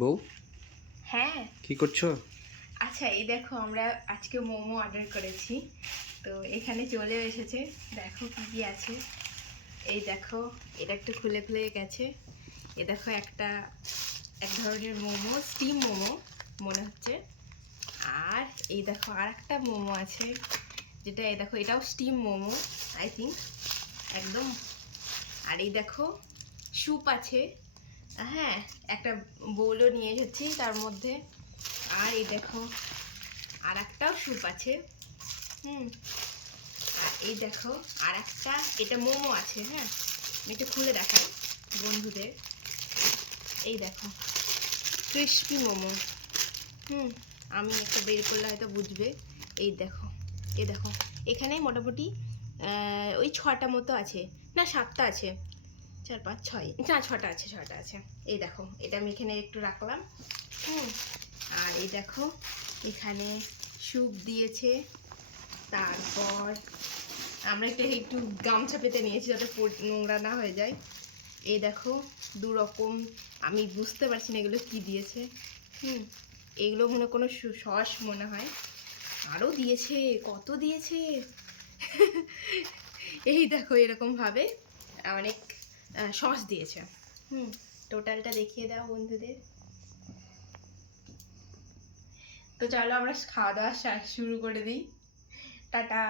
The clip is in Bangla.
বউ হ্যাঁ। কি করছো? আচ্ছা, এই দেখো আমরা আজকে মোমো অর্ডার করেছি, তো এখানে চলে এসেছে। দেখো কি কি আছে। এই দেখো, এটা একটু খুলে খুলে গেছে। এ দেখো একটা এক ধরনের মোমো, স্টিম মোমো মনে হচ্ছে। আর এই দেখো আর একটা মোমো আছে, যেটা এই দেখো এটাও স্টিম মোমো আই থিঙ্ক একদম। আর এই দেখো স্যুপ আছে। হ্যাঁ, একটা বোলও নিয়ে এসেছি তার মধ্যে। আর এই দেখো আর একটাও স্যুপ আছে। আর এই দেখো আর একটা, এটা মোমো আছে। হ্যাঁ, আমি এটা খুলে দেখাই বন্ধুদের। এই দেখো ক্রিস্পি মোমো। আমি একটা বের করলে হয়তো বুঝবে। এই দেখো, এই দেখো এখানে মোটামুটি ওই 6টা মতো আছে, না 7টা আছে, 4 5 6, না 6টা আছে, 6টা আছে। এই দেখো এটা আমি এখানে একটু রাখলাম। আর এই দেখো এখানে স্যুপ দিয়েছে। তারপর আমরা একটু গামছা পেতে নিয়েছি যাতে নোংরা না হয়ে যায়। এই দেখো 2 রকম, আমি বুঝতে পারছি না এগুলো কি দিয়েছে। এগুলো মনে কোনো সস মনে হয়। আরও দিয়েছে, কত দিয়েছে। এই দেখো এরকমভাবে অনেক সস দিয়েছে। টোটালটা দেখিয়ে দাও বন্ধুদের। তো চলো আমরা খাওয়া দাওয়া শুরু করে দিই। টাটা।